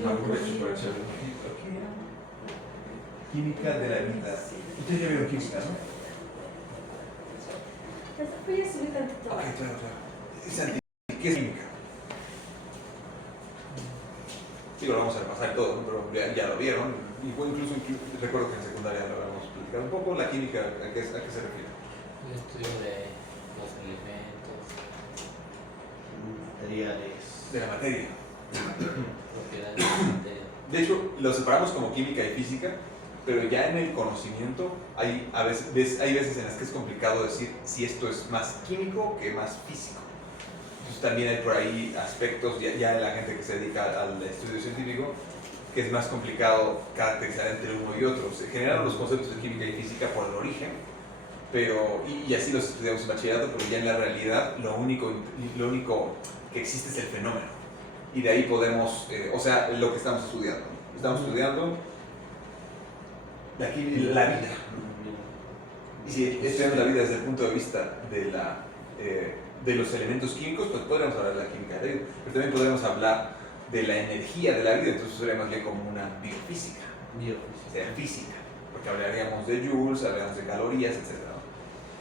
Aprovecho para echarle un ojito aquí. Química de la vida. Ustedes ya vieron química, ¿no? Voy a subir tantito. Ok, claro. Santi, ¿qué es química? Digo, lo vamos a repasar todo, ¿no? Pero ya lo vieron. Incluso recuerdo que en secundaria lo habíamos platicado un poco. La química, ¿a qué se refiere? El estudio de los elementos, Materiales. De la materia. propiedades de la materia. De hecho, lo separamos como química y física, pero ya en el conocimiento hay veces en las que es complicado decir si esto es más químico que más físico. Entonces también hay por ahí aspectos, ya la gente que se dedica al estudio científico, que es más complicado caracterizar entre uno y otro. Se generaron los conceptos de química y física por el origen, y así los estudiamos en bachillerato, pero ya en la realidad lo único que existe es el fenómeno. Y de ahí podemos, lo que estamos estudiando. Estamos estudiando la vida. Y si estudiamos la vida desde el punto de vista de los elementos químicos, pues podríamos hablar de la química de la vida. Pero también podríamos hablar de la energía de la vida, entonces sería más bien como una biofísica. Sería física, porque hablaríamos de joules, hablaríamos de calorías, etc.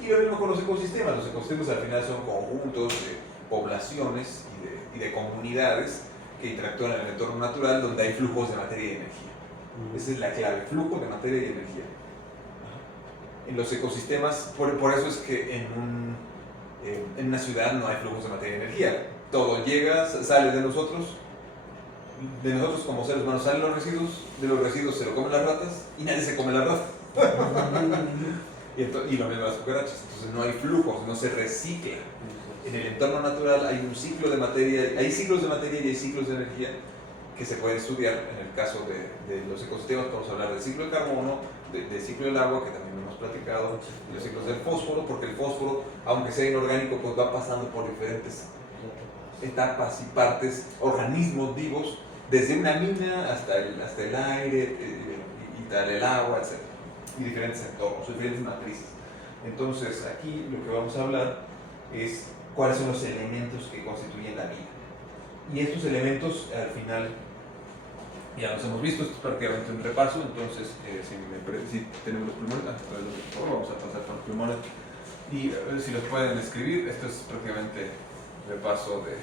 Y lo mismo con los ecosistemas. Los ecosistemas al final son conjuntos de poblaciones y de comunidades que interactúan en el entorno natural donde hay flujos de materia y energía. Esa es la clave, flujo de materia y energía. En los ecosistemas, por eso es que en una ciudad no hay flujos de materia y energía. Todo llega, sale de nosotros como seres humanos salen los residuos, de los residuos se lo comen las ratas y nadie se come las ratas. Y lo mismo las cucarachas. Entonces no hay flujos, no se recicla. En el entorno natural hay un ciclo de materia, hay ciclos de materia y hay ciclos de energía que se pueden estudiar. En el caso de los ecosistemas podemos hablar del ciclo del carbono, del ciclo del agua, que también hemos platicado, de los ciclos del fósforo, porque el fósforo, aunque sea inorgánico, pues va pasando por diferentes etapas y partes, organismos vivos, desde una mina hasta el aire y tal, el agua, etc. Y diferentes entornos, diferentes matrices. Entonces aquí lo que vamos a hablar es cuáles son los elementos que constituyen la vida. Y estos elementos al final ya los hemos visto, esto es prácticamente un repaso. Entonces si tenemos los pulmones, por favor, vamos a pasar por los pulmones y a ver si los pueden escribir. Esto es prácticamente repaso de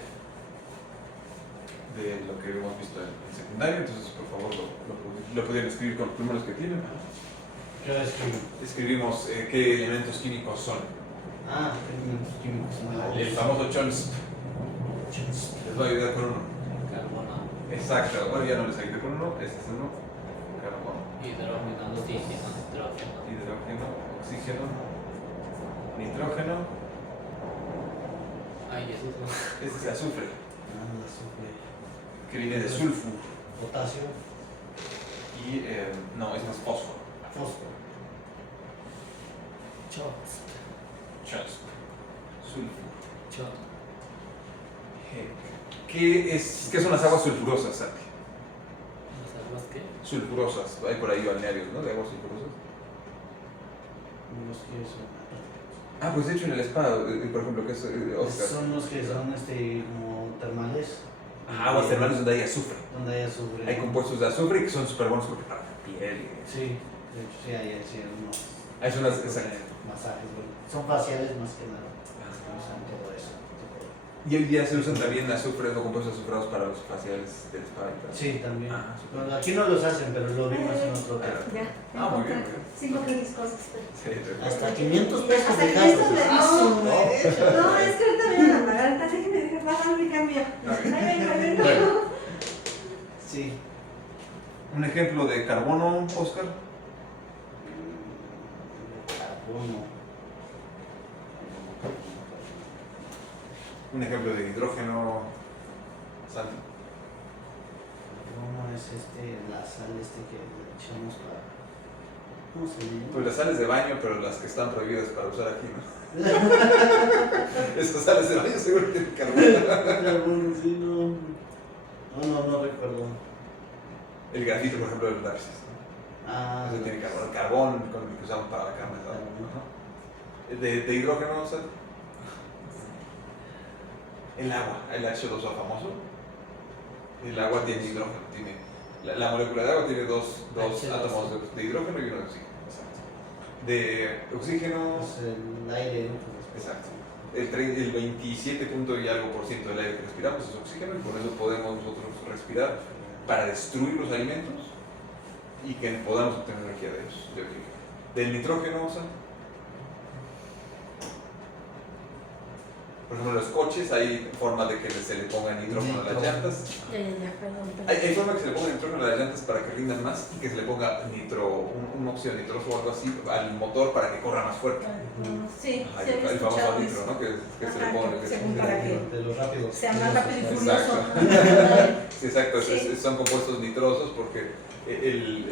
lo que hemos visto en secundaria. Entonces por favor lo pudieran escribir con los pulmones que tienen. ¿Qué escribimos? Escribimos qué elementos químicos son. Elementos químicos. El famoso Chomsky. Les voy a ayudar con uno. Carbono, Exacto, bueno, ya no les ayudé con uno, este es uno. Carbono, hidrógeno, oxígeno, nitrógeno. hidrógeno, oxígeno, nitrógeno. Ay, eso es Este es azufre, Azufre. que viene de sulfuro. Potasio. Y no, este es fósforo. Fósforo. Chomsky. Sulfuro. ¿Qué son las aguas sulfurosas, Santi? ¿Las aguas qué? Sulfurosas, hay por ahí balnearios, ¿no? De aguas sulfurosas. Los que son. Pues de hecho en el spa, por ejemplo, que es Oscar. Son los que son como termales. Aguas termales donde hay azufre. Donde hay azufre. Hay compuestos de azufre que son súper buenos porque para la piel. Sí, de hecho sí hay unos. Hay unas, exacto. Masajes, bueno. Son faciales más que nada. Usan todo eso. Y hoy día se usan también azufres o compuestos azufrados para los faciales del spa y tal. Sí, también. Súper. Bueno, aquí no los hacen, pero lo vimos en otro hotel. Ya. Muy bien, muy bien. 5 mis cosas. Sí, Hasta 500 pesos Hasta de 500 gastos. pesos. No. No, es que ahorita vienen a pagar. Déjenme dejar bajar mi cambio. Ahí vengo. Bueno, Sí. un ejemplo de carbono, Oscar. Carbono. Un ejemplo de hidrógeno, Santi. Carbono es la sal que le echamos para. ¿Cómo se llama? Pues las sales de baño, pero las que están prohibidas para usar aquí, ¿no? Esas sales de baño seguro tienen carbono. Carbono, sí, no. No recuerdo. El grafito, por ejemplo, de los lápices, ¿no? Eso tiene carbón. El carbón con el que usamos para la cama, ¿sabes? De hidrógeno, Santi. El agua, el H2O famoso. El agua tiene hidrógeno, la molécula de agua tiene dos H2O. átomos de hidrógeno y uno de oxígeno. Exacto. De oxígeno, Es el aire, ¿no? exacto. El 27 punto y algo por ciento del aire que respiramos es oxígeno y con eso podemos nosotros respirar para destruir los alimentos y que podamos obtener energía de ellos, de oxígeno. Del nitrógeno, o sea, por ejemplo, en los coches hay formas de que se le ponga nitrógeno a las llantas. Perdón. Hay forma que se le ponga nitrógeno a las llantas para que rindan más y que se le ponga un óxido nitroso o algo así al motor para que corra más fuerte. Sí, Ajá, sí, había el famoso escuchado nitro, eso. ¿no? Que se le Ajá, pone. que según para que De lo rápido. sea más rápido y furioso. Exacto. Sí, exacto, Sí. son compuestos nitrosos porque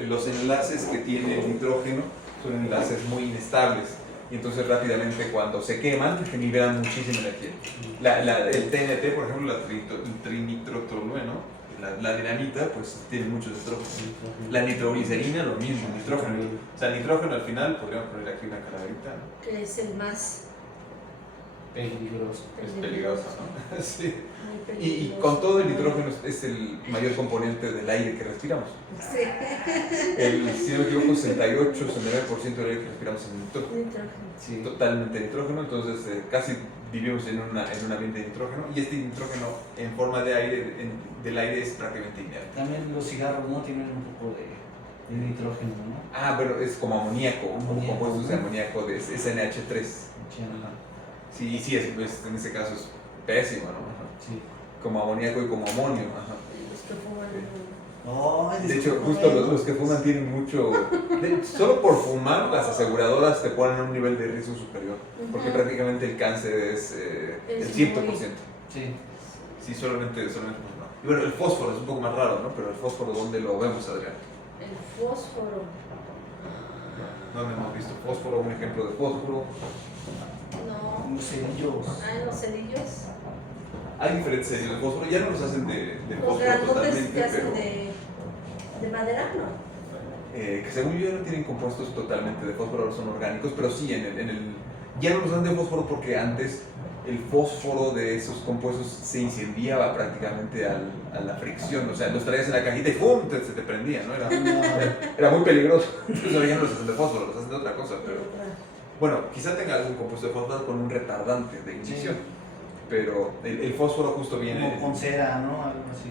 los enlaces que tiene el nitrógeno son enlaces muy inestables y entonces rápidamente cuando se queman liberan muchísima energía. El TNT, por ejemplo, el trinitrotolueno, la dinamita, pues tiene mucho nitrógeno. La nitroglicerina, lo mismo, nitrógeno. O sea, el nitrógeno al final, podríamos poner aquí una calaverita, ¿no? Que es el más Peligroso. Es peligroso, ¿no? Sí. muy Y peligroso. con todo el nitrógeno es el mayor componente del aire que respiramos. Sí. Si no me equivoco, 68-69% del aire que respiramos es nitrógeno. Nitrógeno. Sí. Totalmente nitrógeno, entonces casi vivimos en un ambiente de nitrógeno y este nitrógeno en forma de aire, del aire es prácticamente inerte. También los cigarros no tienen un poco de nitrógeno, ¿no? Ah, pero es como amoníaco, Amoníaco, compuestos de ¿no? amoníaco, es NH3. Sí, sí, en ese caso es pésimo, ¿no? Ajá. Sí. Como amoníaco y como amonio. Ajá. Los que fuman. Oh, De hecho, justo los que fuman tienen mucho... solo por fumar, las aseguradoras te ponen a un nivel de riesgo superior, porque Ujú. prácticamente el cáncer es el Es 100%. muy- Sí. Sí, solamente por fumar. Y bueno, el fósforo es un poco más raro, ¿no? Pero el fósforo, ¿dónde lo vemos, Adrián? El fósforo. ¿Dónde hemos visto fósforo? Un ejemplo de fósforo. No. Los cerillos. Ah, en los cerillos. Hay diferentes series de fósforo, ya no los hacen de Los fósforo grandotes totalmente, que hacen pero de madera, ¿no? que según yo ya no tienen compuestos totalmente de fósforo, ahora son orgánicos, pero sí, ya no los hacen de fósforo porque antes el fósforo de esos compuestos se incendiaba prácticamente a la fricción, o sea, los traías en la cajita y ¡pum! Se te prendía, ¿no? Era muy peligroso, entonces ahora ya no los hacen de fósforo, los hacen de otra cosa, pero bueno, quizá tenga algún compuesto de fósforo con un retardante de ignición, Sí. pero el fósforo justo viene... Como con cera, ¿no? Algo así.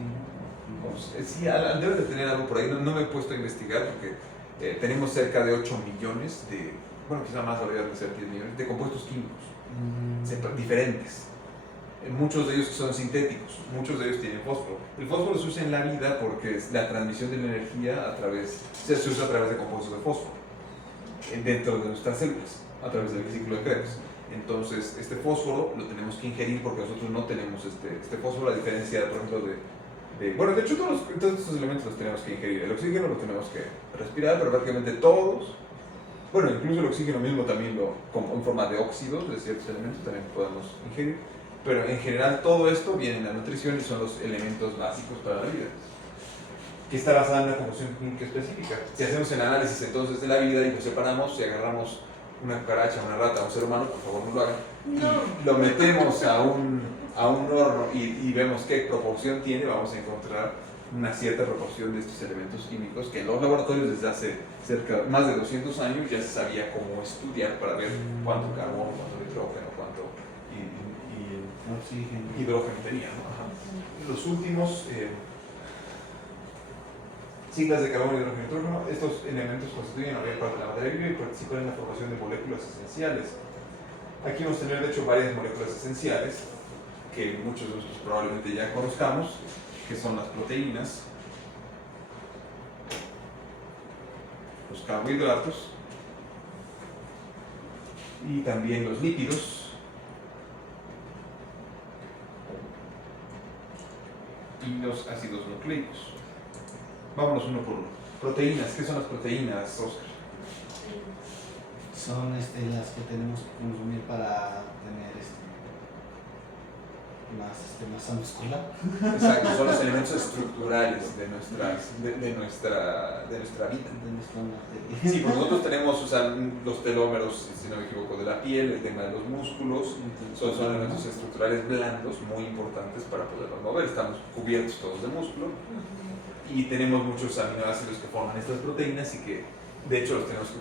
Sí, debe de tener algo por ahí, no me he puesto a investigar porque tenemos cerca de 8 millones de, bueno, quizá más deberían de ser 10 millones de compuestos químicos diferentes. Muchos de ellos son sintéticos, muchos de ellos tienen fósforo. El fósforo se usa en la vida porque es la transmisión de la energía se usa a través de compuestos de fósforo dentro de nuestras células, a través del ciclo de Krebs. Entonces, este fósforo lo tenemos que ingerir porque nosotros no tenemos este fósforo, a diferencia, por ejemplo, bueno, de hecho todos estos elementos los tenemos que ingerir. El oxígeno lo tenemos que respirar, pero prácticamente todos, bueno, incluso el oxígeno mismo también como en forma de óxidos de ciertos elementos también podemos ingerir. Pero en general todo esto viene en la nutrición y son los elementos básicos para la vida, que está basada en una composición química específica. Si hacemos el análisis entonces de la vida y lo separamos, si agarramos una cucaracha, una rata, un ser humano, por favor no lo hagan, y lo metemos a un horno y vemos qué proporción tiene, vamos a encontrar una cierta proporción de estos elementos químicos que en los laboratorios desde hace más de 200 años ya se sabía cómo estudiar para ver cuánto carbono, cuánto nitrógeno, cuánto Oxígeno. hidrógeno tenía, ¿no? Ajá. Los últimos siglas de carbono, hidrógeno y nitrógeno, estos elementos constituyen la mayor parte de la materia viva y participan en la formación de moléculas esenciales. Aquí vamos a tener de hecho varias moléculas esenciales que muchos de nosotros probablemente ya conozcamos, que son las proteínas, los carbohidratos y también los lípidos y los ácidos nucleicos. Vámonos uno por uno. Proteínas, ¿qué son las proteínas, Oscar? Son las que tenemos que consumir para tener masa muscular. Exacto, son los elementos estructurales de nuestra vida. De nuestra materia. Sí, pues nosotros tenemos, o sea, los telómeros, si no me equivoco, de la piel, el tema de los músculos, son elementos estructurales blandos muy importantes para poderlos mover. Estamos cubiertos todos de músculo y tenemos muchos aminoácidos que forman estas proteínas y que de hecho los tenemos que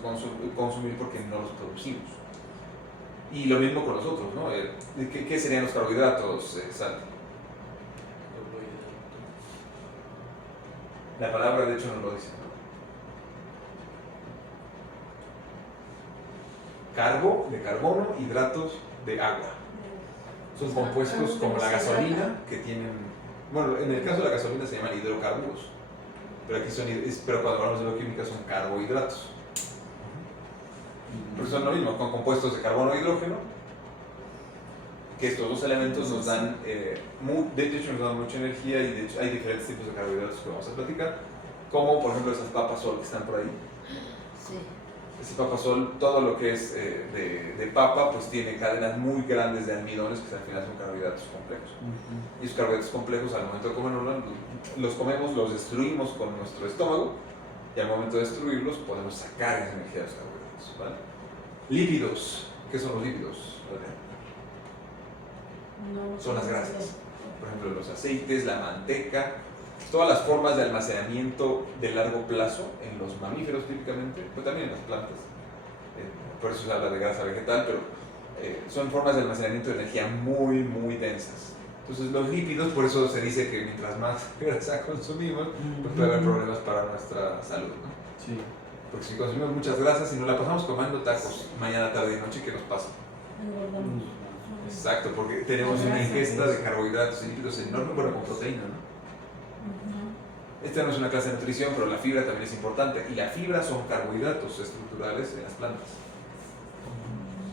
consumir porque no los producimos. Y lo mismo con nosotros, ¿no? ¿Qué serían los carbohidratos, Sal? La palabra de hecho no lo dice, ¿no? Carbo, de carbono, hidratos, de agua. Son compuestos como la gasolina que tienen, bueno, en el caso de la gasolina se llaman hidrocarburos, pero aquí pero cuando hablamos de bioquímica son carbohidratos. Porque son lo mismo, con compuestos de carbono e hidrógeno, que estos dos elementos nos dan, de hecho nos dan mucha energía y de hecho hay diferentes tipos de carbohidratos que vamos a platicar, como por ejemplo esas papas sol que están por ahí. Sí. Ese papasol, todo lo que es de papa, pues tiene cadenas muy grandes de almidones que al final son carbohidratos complejos. Y esos carbohidratos complejos, al momento de comerlos, los comemos, los destruimos con nuestro estómago, y al momento de destruirlos podemos sacar esa energía de los carbohidratos, ¿vale? Lípidos. ¿Qué son los lípidos? No, Son las grasas. Por ejemplo, los aceites, la manteca, todas las formas de almacenamiento de largo plazo en los mamíferos típicamente, pero también en las plantas. Por eso se habla de grasa vegetal, pero son formas de almacenamiento de energía muy, muy densas. Entonces los lípidos, por eso se dice que mientras más grasa consumimos, pues puede haber problemas para nuestra salud, ¿no? Sí. Porque si consumimos muchas grasas y nos la pasamos comiendo tacos mañana, tarde y noche, ¿qué nos pasa? engordamos. Exacto, porque tenemos una ingesta de carbohidratos y lípidos enorme, bueno, con proteína, ¿no? Esta no es una clase de nutrición, pero la fibra también es importante. Y la fibra son carbohidratos estructurales en las plantas.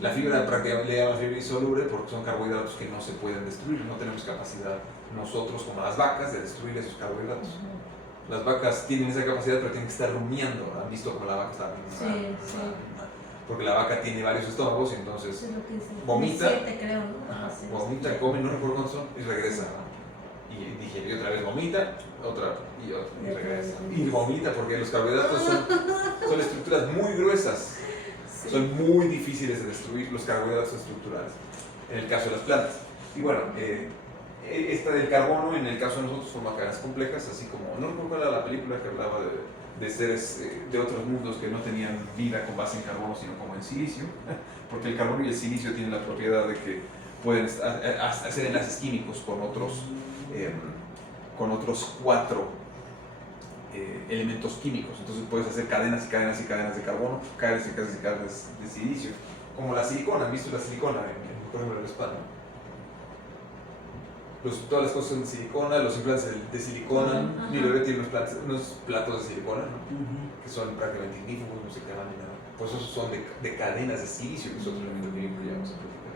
La fibra prácticamente le llaman fibra insoluble porque son carbohidratos que no se pueden destruir. No tenemos capacidad nosotros, como las vacas, de destruir esos carbohidratos. Las vacas tienen esa capacidad, pero tienen que estar rumiando. ¿Han visto cómo la vaca está rumiando? Sí. Porque la vaca tiene varios estómagos y entonces Eso es lo que dice. vomita. 7, creo, ¿no? Ajá, Sí, vomita, come, no recuerdo cuántos son, y regresa, ¿no? Y digiere, y otra vez vomita, otra y regresa. Y vomita porque los carbohidratos son estructuras muy gruesas, Sí. son muy difíciles de destruir los carbohidratos estructurales, en el caso de las plantas. Y bueno, esta del carbono, en el caso de nosotros, forma cadenas complejas, así como, no recuerdo cuál era la película que hablaba de seres de otros mundos que no tenían vida con base en carbono, sino como en silicio, porque el carbono y el silicio tienen la propiedad de que pueden hacer enlaces químicos con otros 4 elementos químicos. Entonces puedes hacer cadenas y cadenas y cadenas de carbono, cadenas y cadenas y cadenas de silicio, como la silicona. ¿Han visto la silicona por ejemplo, en la espalda? Todas las cosas son de silicona, los implantes de silicona. Mi bebé tiene unos platos de silicona, ¿no? Que son prácticamente ignífugos, no se queman ni nada. Pues esos son de cadenas de silicio, que es otro elemento químico que ya vamos a platicar.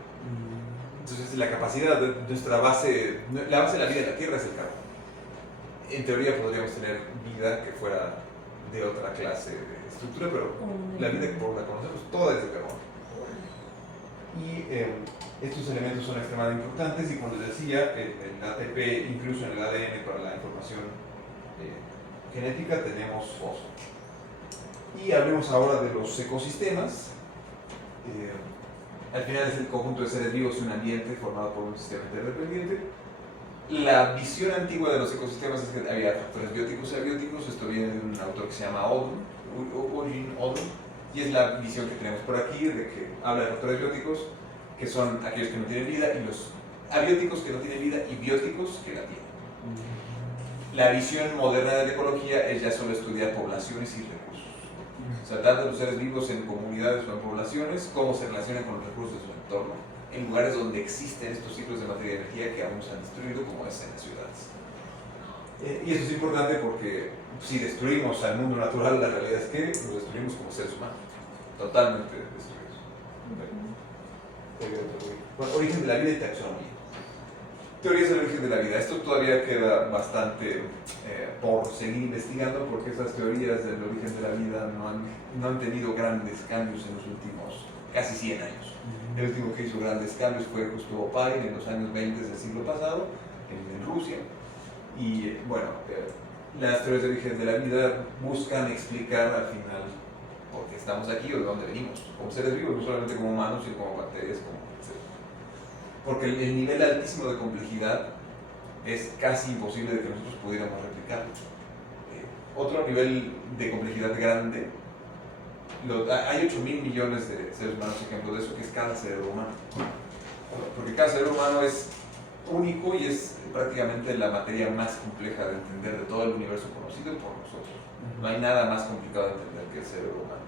Entonces la capacidad de nuestra base, la base de la vida en la Tierra es el carbono. En teoría podríamos tener vida que fuera de otra clase de estructura, pero la vida que por la conocemos toda es de carbono. Y estos elementos son extremadamente importantes y como les decía, el ATP, incluso en el ADN para la información genética, tenemos fósforo. Y hablemos ahora de los ecosistemas. Al final es el conjunto de seres vivos y un ambiente formado por un sistema interdependiente. La visión antigua de los ecosistemas es que había factores bióticos y abióticos. Esto viene de un autor que se llama Eugene Odum, y es la visión que tenemos por aquí, de que habla de factores bióticos, que son aquellos que no tienen vida, y los abióticos que no tienen vida, y bióticos que la tienen. La visión moderna de la ecología es ya solo estudiar poblaciones y recursos. O sea, tanto los seres vivos en comunidades o en poblaciones, cómo se relacionan con los recursos de su entorno, en lugares donde existen estos ciclos de materia y energía que aún se han destruido, como es en las ciudades. Y eso es importante porque si destruimos al mundo natural, la realidad es que nos destruimos como seres humanos, totalmente destruidos. Bueno, origen de la vida y taxonomía. Teorías del origen de la vida. Esto todavía queda bastante por seguir investigando, porque esas teorías del origen de la vida no han tenido grandes cambios en los últimos casi 100 años. El último que hizo grandes cambios fue justo Oparin en los años 20 del siglo pasado, en Rusia. Y bueno, las teorías de origen de la vida buscan explicar al final por qué estamos aquí o de dónde venimos, como seres vivos, no solamente como humanos, sino como bacterias, como etc. Porque el nivel altísimo de complejidad es casi imposible de que nosotros pudiéramos replicarlo. Otro nivel de complejidad grande, hay 8.000 millones de seres humanos, ejemplo de eso, que es cada cerebro humano. Porque cada cerebro humano es único y es prácticamente la materia más compleja de entender de todo el universo conocido por nosotros. No hay nada más complicado de entender que el cerebro humano.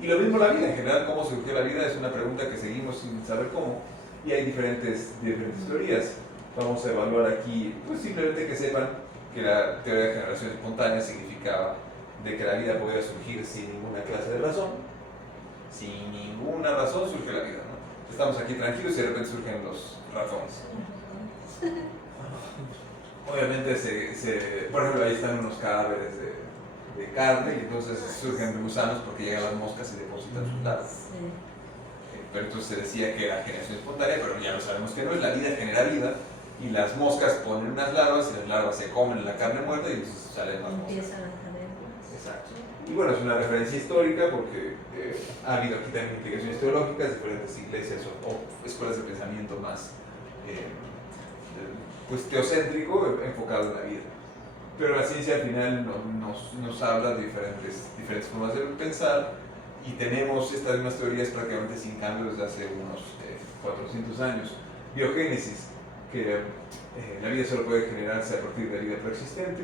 Y lo mismo la vida, en general, cómo surgió la vida es una pregunta que seguimos sin saber cómo, y hay diferentes teorías. Vamos a evaluar aquí, pues simplemente que sepan que la teoría de generación espontánea significaba de que la vida podía surgir sin ninguna clase de razón. Sin ninguna razón surge la vida, ¿no? Estamos aquí tranquilos y de repente surgen los ratones. Obviamente por ejemplo, ahí están unos cadáveres de carne y entonces surgen gusanos porque llegan las moscas y depositan sus larvas. Pero entonces se decía que era generación espontánea, pero ya lo sabemos que no es. La vida genera vida y las moscas ponen unas larvas y las larvas se comen la carne muerta y entonces salen más moscas. Empiezan a tener más. Exacto. Y bueno, es una referencia histórica porque ha habido aquí también implicaciones teológicas, diferentes iglesias o escuelas de pensamiento más pues teocéntrico, enfocado en la vida. Pero la ciencia al final nos habla de diferentes formas de pensar y tenemos estas mismas teorías prácticamente sin cambio desde hace unos 400 años. Biogénesis, que la vida solo puede generarse a partir de vida preexistente.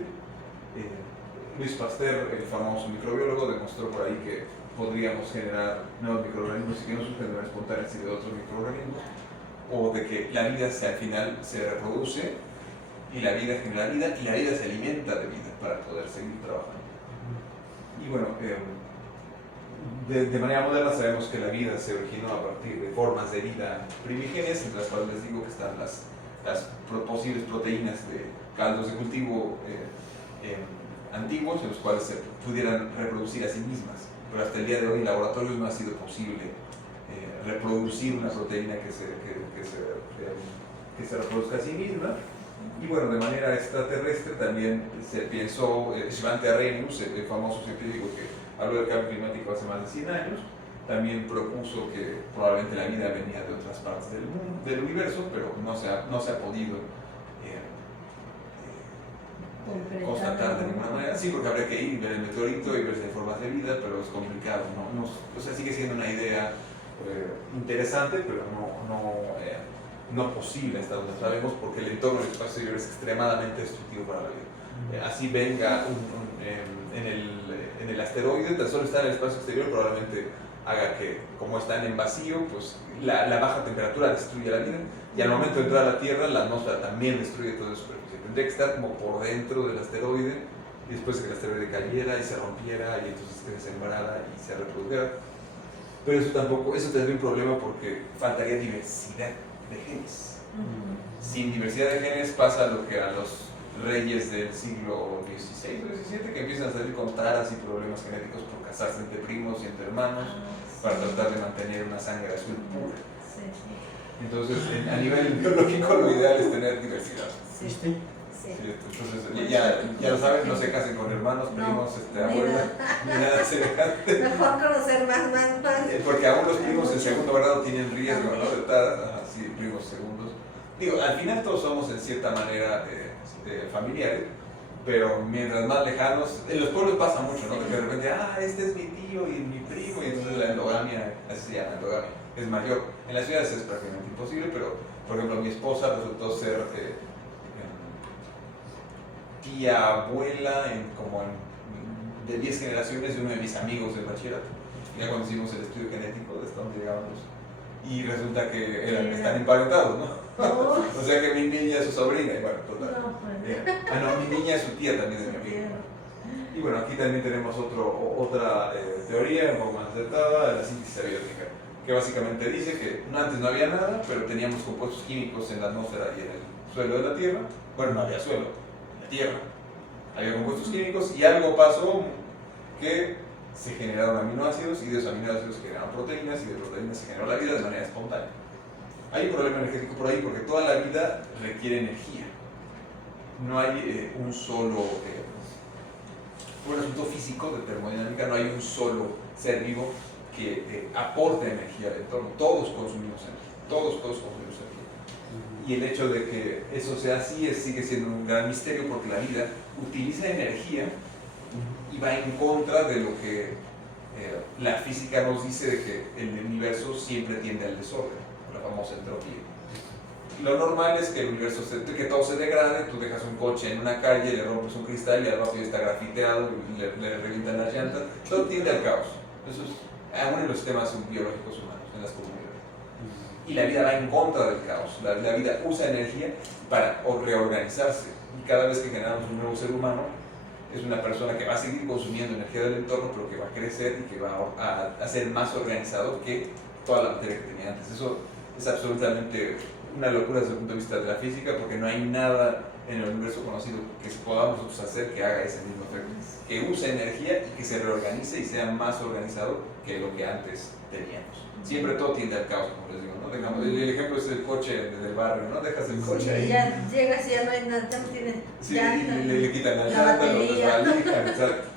Louis Pasteur, el famoso microbiólogo, demostró por ahí que podríamos generar nuevos microorganismos y que no surgen de manera espontánea sino de otros microorganismos, o de que la vida al final se reproduce y la vida genera vida y la vida se alimenta de vida para poder seguir trabajando. Y bueno, de manera moderna sabemos que la vida se originó a partir de formas de vida primigenias, entre las cuales les digo que están las posibles proteínas de caldos de cultivo antiguos en los cuales se pudieran reproducir a sí mismas, pero hasta el día de hoy en laboratorios no ha sido posible reproducir una proteína que se reproduzca a sí misma. Y bueno, de manera extraterrestre también se pensó, Svante Arrhenius, el famoso científico que habló del cambio climático hace más de 100 años, también propuso que probablemente la vida venía de otras partes del mundo, del universo, pero no se ha podido constatar de ninguna manera. Sí, porque habría que ir y ver el meteorito y ver si hay formas de vida, pero es complicado, ¿no? O sea, sigue siendo una idea interesante, pero no posible hasta donde sabemos, porque el entorno del espacio exterior es extremadamente destructivo para la vida. Así venga en el asteroide, tan solo estar en el espacio exterior probablemente haga que, como están en vacío, pues la baja temperatura destruye la vida, y al momento de entrar a la Tierra, la atmósfera también destruye toda su superficie. Tendría que estar como por dentro del asteroide, y después de que el asteroide cayera y se rompiera, y entonces se sembrara y se reprodujera. Pero eso tendría un problema porque faltaría diversidad de genes. Sin diversidad de genes pasa lo que a los reyes del siglo XVI o XVII, que empiezan a salir con taras y problemas genéticos por casarse entre primos y entre hermanos para tratar de mantener una sangre azul pura. Entonces, a nivel biológico, lo ideal es tener diversidad. Entonces, ya lo saben, no se casen con hermanos, primos, abuelos, ni nada semejante. Mejor conocer más. Porque aún los primos en segundo grado tienen riesgo, ¿no? De taras, sí, primos segundos. Digo, al final todos somos en cierta manera familiares, pero mientras más lejanos, en los pueblos pasa mucho, ¿no? Que de repente, este es mi tío y mi primo, y entonces la endogamia, así se llama, endogamia, es mayor. En las ciudades es prácticamente imposible, pero por ejemplo mi esposa resultó ser tía, abuela, de 10 generaciones de uno de mis amigos del bachillerato. Ya cuando hicimos el estudio genético de hasta donde llegamos, y resulta que están emparentados, ¿no? O sea que mi niña es su sobrina, y bueno, total. Mi niña es su tía también de mi amigo. Y bueno, aquí también tenemos otra teoría un poco más acertada, la síntesis abiótica, que básicamente dice que antes no había nada, pero teníamos compuestos químicos en la atmósfera y en el suelo de la Tierra. Bueno, no había suelo, en la Tierra había compuestos químicos, y algo pasó que se generaron aminoácidos y de esos aminoácidos se generaron proteínas y de proteínas se generó la vida de manera espontánea. Hay un problema energético por ahí porque toda la vida requiere energía. No hay un solo, por un asunto físico de termodinámica, no hay un solo ser vivo que aporte energía al entorno. Todos consumimos energía, todos consumimos energía. Y el hecho de que eso sea así sigue siendo un gran misterio porque la vida utiliza energía y va en contra de lo que la física nos dice de que el universo siempre tiende al desorden, la famosa entropía. Lo normal es que el universo, que todo se degrade, tú dejas un coche en una calle, le rompes un cristal y al rápido está grafiteado, le revientan las llantas, todo tiende al caos. Eso es aún en los sistemas biológicos humanos, en las comunidades. Y la vida va en contra del caos, la vida usa energía para reorganizarse. Y cada vez que generamos un nuevo ser humano, es una persona que va a seguir consumiendo energía del entorno, pero que va a crecer y que va a ser más organizado que toda la materia que tenía antes. Eso es absolutamente una locura desde el punto de vista de la física, porque no hay nada en el universo conocido que podamos nosotros hacer que haga ese mismo efecto, que use energía y que se reorganice y sea más organizado que lo que antes teníamos. Siempre todo tiende al caos, como les digo, ¿no? Dejamos, el ejemplo es el coche del barrio, ¿no? Dejas el coche ahí. Ya llegas y ya no hay nada, ya no tiene llanta, le quitan la la llanta, lo batería. desvalijan, exacto.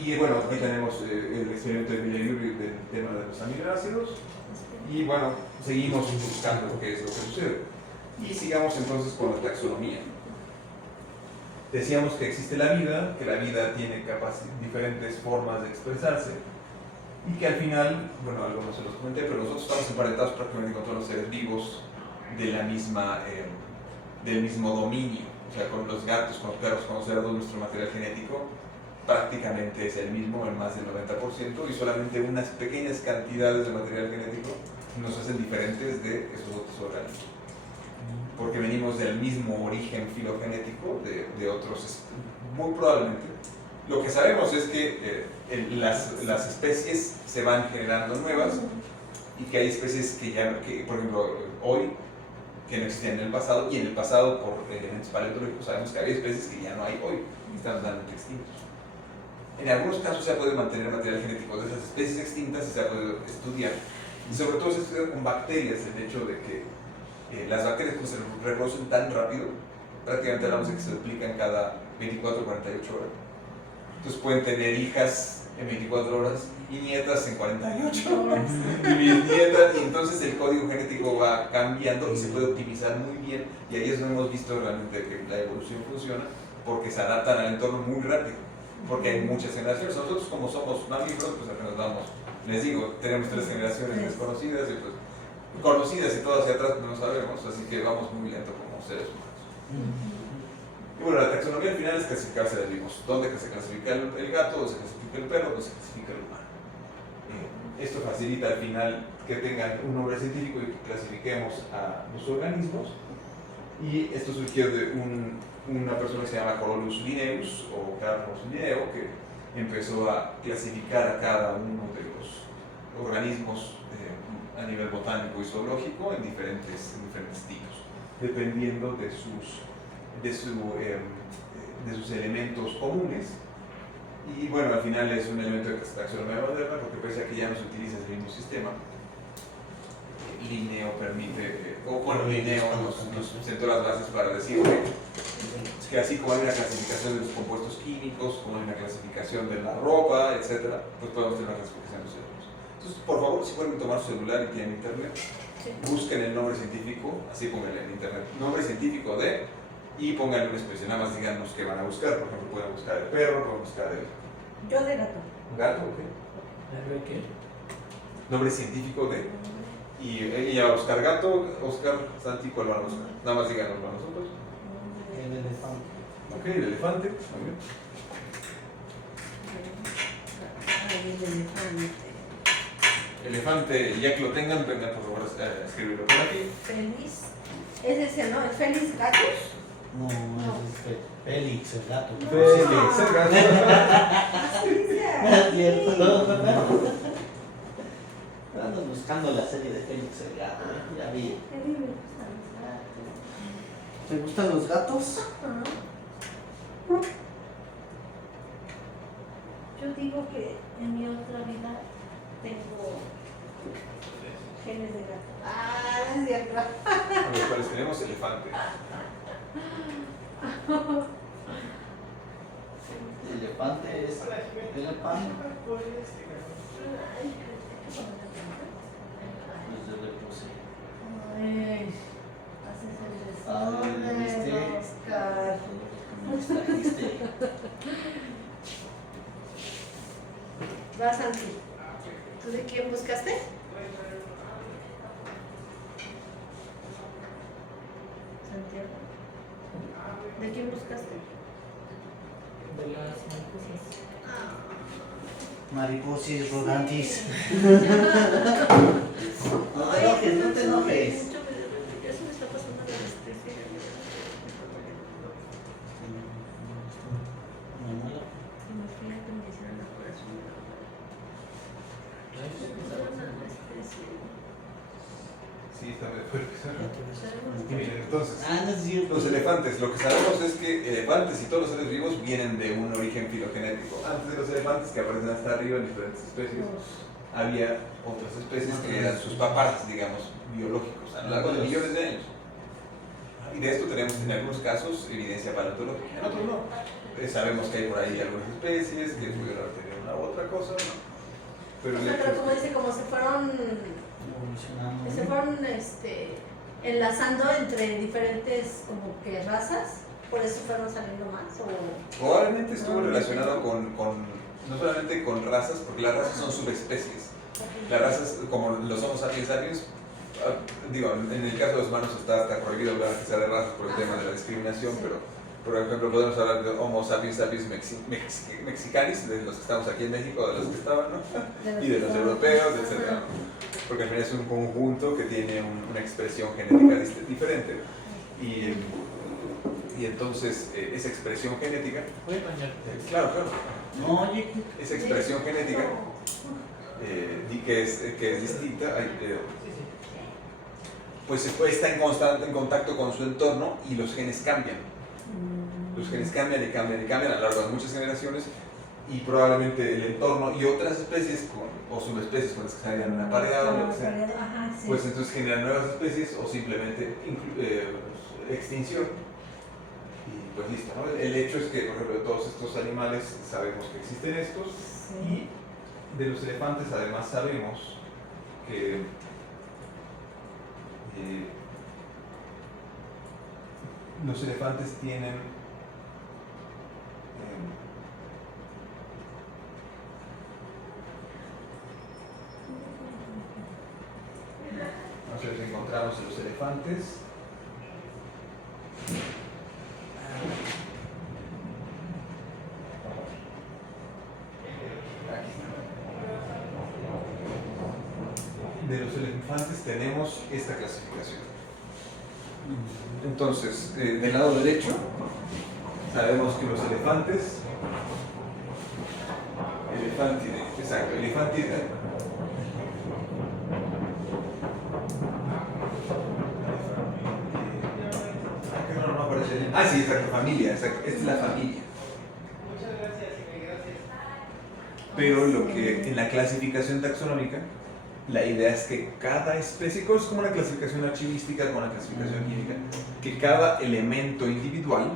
Y bueno, aquí tenemos el experimento de Miller-Urey del tema de los aminoácidos. Y bueno, seguimos buscando qué es lo que sucede. Y sigamos entonces con la taxonomía. Decíamos que existe la vida, que la vida tiene diferentes formas de expresarse y que al final, bueno, algo no se los comenté, pero nosotros estamos emparentados prácticamente con todos los seres vivos de la misma, del mismo dominio. O sea, con los gatos, con los perros, con los cerdos, nuestro material genético prácticamente es el mismo en más del 90% y solamente unas pequeñas cantidades de material genético nos hacen diferentes de esos otros organismos, porque venimos del mismo origen filogenético de otros, muy probablemente. Lo que sabemos es que las especies se van generando nuevas y que hay especies que por ejemplo, hoy, que no existían en el pasado, y en el pasado, por elementos paleontológicos, sabemos que había especies que ya no hay hoy y están totalmente extintos. En algunos casos se ha podido mantener material genético de esas especies extintas y se ha podido estudiar. Y sobre todo se estudia con bacterias, el hecho de que las bacterias pues, se reproducen tan rápido, prácticamente hablamos de que se duplican cada 24 o 48 horas. Entonces pueden tener hijas en 24 horas y nietas en 48 horas y bisnietas, y entonces el código genético va cambiando y se puede optimizar muy bien, y ahí es donde hemos visto realmente que la evolución funciona, porque se adaptan al entorno muy rápido, porque hay muchas generaciones. Nosotros, como somos mamíferos, pues apenas vamos, les digo, tenemos 3 generaciones desconocidas y pues conocidas y todas hacia atrás no sabemos, así que vamos muy lento como seres humanos. Y bueno, la taxonomía al final es clasificar seres vivos. ¿Dónde se clasifica el gato? ¿Dónde se clasifica el perro? ¿Dónde se clasifica el humano? Esto facilita al final que tengan un nombre científico y que clasifiquemos a los organismos. Y esto surgió de una persona que se llama Carolus Linnaeus, o Carlos Linneo, que empezó a clasificar a cada uno de los organismos a nivel botánico y zoológico en diferentes tipos, dependiendo de sus elementos comunes. Y bueno, al final es un elemento de taxonomía moderna, porque pese a que ya no se utiliza el mismo sistema, Linneo permite, Linneo nos sentó las bases para decir que así como hay una clasificación de los compuestos químicos, como hay una clasificación de la ropa, etc., pues podemos tener una clasificación de los cerebros. Entonces, por favor, si pueden tomar su celular y tienen internet, busquen el nombre científico, así pónganle en internet, nombre científico de, y pónganle una especie, nada más díganos qué van a buscar. Por ejemplo, pueden buscar el perro, pueden buscar el Yo de gato. gato, ¿ok? ¿Qué? Nombre científico de, y ella va a buscar gato. Oscar, Santi, ¿cuál van a buscar? Nada más díganoslo a nosotros. El elefante. Ok, el elefante, muy bien. Ay, el elefante. Elefante, ya que lo tengan, vengan por favor a escribirlo por aquí. Feliz. Es ese, ¿no? ¿Es feliz gatos? No, es Félix, el gato. No. Félix, el gato. Así dice Es cierto, aquí. Ando buscando la serie de Félix, el gato, ya vi. A mí me gustan los gatos. ¿Te gustan los gatos? Ajá. Yo digo digo que en mi otra vida tengo genes de gato. Ah, no es cierto. A los cuales tenemos elefante. Elefante es elefante. Desde le puse. Ay, haces el Ay, ¿viste? desorden, Oscar. Me distrajiste. Va, Santi. ¿Tú de quién buscaste? Santiago. ¿De quién buscaste? De las mariposas. Mariposis rodantis. No te Ay, enojes, no te mucho enojes. Ya se me está pasando la anestesia. Y me fui a que me hicieran la corazón. Me hicieron la anestesia. Sí, está muy fuerte. ¿Sabes? Miren, entonces, Ah, no es cierto. los elefantes, lo que sabemos es que elefantes y todos los seres vivos vienen de un origen filogenético. Antes de los elefantes, que aparecen hasta arriba en diferentes especies, había otras especies que eran sus papás, digamos, biológicos, a lo largo de millones de años. Y de esto tenemos en algunos casos evidencia paleontológica, en otros no. Sabemos que hay por ahí algunas especies que pudieron tener una u otra cosa, ¿no? Pero O el sea, hecho pero es como que- dice, como se fueron Evolucionando. enlazando entre diferentes como que razas, por eso fueron saliendo más o Probablemente estuvo relacionado no solamente con razas, porque las razas son subespecies. Las razas, como los Homo sapiens sapiens, digo, en el caso de los humanos está prohibido hablar que sea de razas por el tema de la discriminación, Sí. pero por ejemplo podemos hablar de Homo sapiens sapiens mexicanis, de los que estamos aquí en México, de los que estaban, ¿no? Y de los europeos, etc. Porque al final es un conjunto que tiene una expresión genética diferente. Y entonces esa expresión genética, ¿Puedes bañarte? claro, No, oye, esa expresión genética que es distinta, pues está en contacto con su entorno y los genes cambian. Los genes cambian y cambian y cambian a lo largo de muchas generaciones y probablemente el entorno y otras especies o subespecies con las que se hayan apareado, lo que sea, Ajá, sí. pues entonces generan nuevas especies o simplemente extinción. Y pues listo, ¿no? El hecho es que, por ejemplo, de todos estos animales sabemos que existen estos Sí. y de los elefantes además sabemos que los elefantes tienen no sé si encontramos en los elefantes. Aquí está. De los elefantes tenemos esta clasificación. Entonces, del lado derecho, sabemos que los elefantes, elefantide, exacto, elefantide, no aparece. Ah, sí, exacto, familia, exacto, esta es la familia. Pero lo que en la clasificación taxonómica, la idea es que cada especie, es como una clasificación archivística con una clasificación química, que cada elemento individual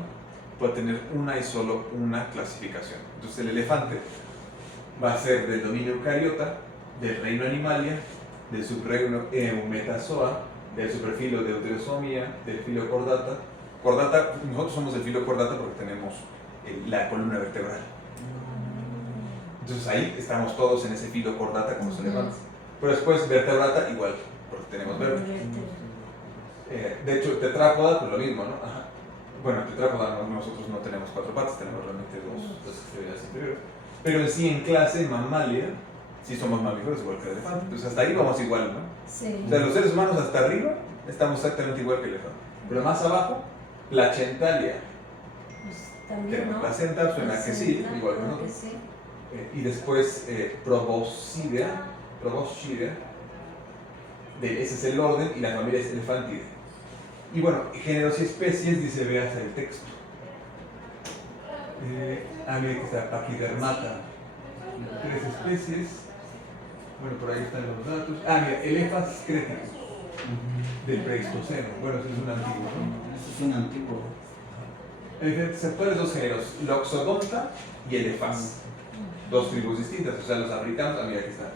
puede tener una y solo una clasificación. Entonces el elefante va a ser del dominio eucariota, del reino Animalia, del subreino Eumetazoa, del superfilo Deuterosomia, del filo Chordata. Chordata, nosotros somos del filo Chordata porque tenemos la columna vertebral. Entonces ahí estamos todos en ese filo Chordata con los elefantes. Pero después vertebrata igual, porque tenemos vértebras. De hecho, tetrápoda, pues lo mismo, ¿no? Ajá. Bueno, tetrápoda nosotros no tenemos cuatro patas, tenemos realmente dos extremidades inferiores. Pero en sí, en clase, mamalia, sí somos mamíferos igual que el elefante. Entonces hasta ahí vamos igual, ¿no? Sí. O sea, los seres humanos hasta arriba estamos exactamente igual que el elefante. Pero más abajo, placentalia. Pues también, Que ¿no? placenta suena que sí, igual que nosotros. Sí. Y después proboscidea, ese es el orden y la familia es elefantide. Y bueno, géneros y especies, dice, veas el texto. Mire que está Pachydermata, 3 especies. Bueno, por ahí están los datos. Ah, mira, Elephas creticus, del Pleistoceno. Bueno, ese es un antiguo, ¿no? Este es un antiguo. Hay diferentes actuales 2 géneros, Loxodonta y Elephas. 2 tribus distintas, o sea, los africanos, ah, mira, aquí está.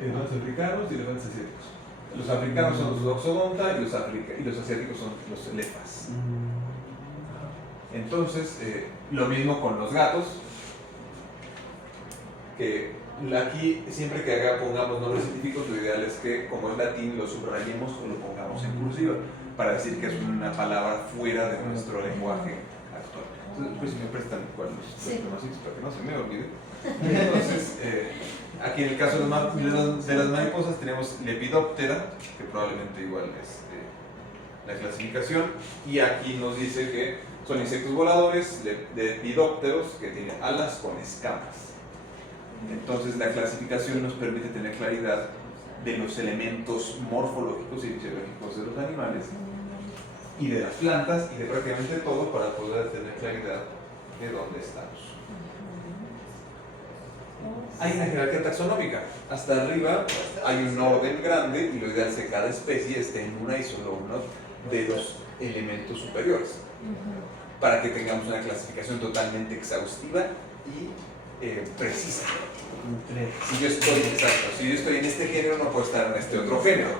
Elefantes africanos y elefantes asiáticos. Los africanos son los Loxodonta y los asiáticos son los Elephas. Entonces, lo mismo con los gatos, que aquí siempre que pongamos nombres científicos, lo ideal es que, como es latín, lo subrayemos o lo pongamos en cursiva, para decir que es una palabra fuera de nuestro lenguaje actual. Entonces, pues si me prestan cuáles los demás para que no se me olvide. Entonces, aquí en el caso de las mariposas tenemos Lepidoptera, que probablemente igual es la clasificación, y aquí nos dice que son insectos voladores, lepidópteros, que tienen alas con escamas. Entonces la clasificación nos permite tener claridad de los elementos morfológicos y fisiológicos de los animales y de las plantas y de prácticamente todo para poder tener claridad de dónde estamos. Hay una jerarquía taxonómica. Hasta arriba hay un orden grande y lo ideal es que cada especie esté en una y solo uno de los elementos superiores para que tengamos una clasificación totalmente exhaustiva y precisa. Si yo estoy en este género, no puedo estar en este otro género.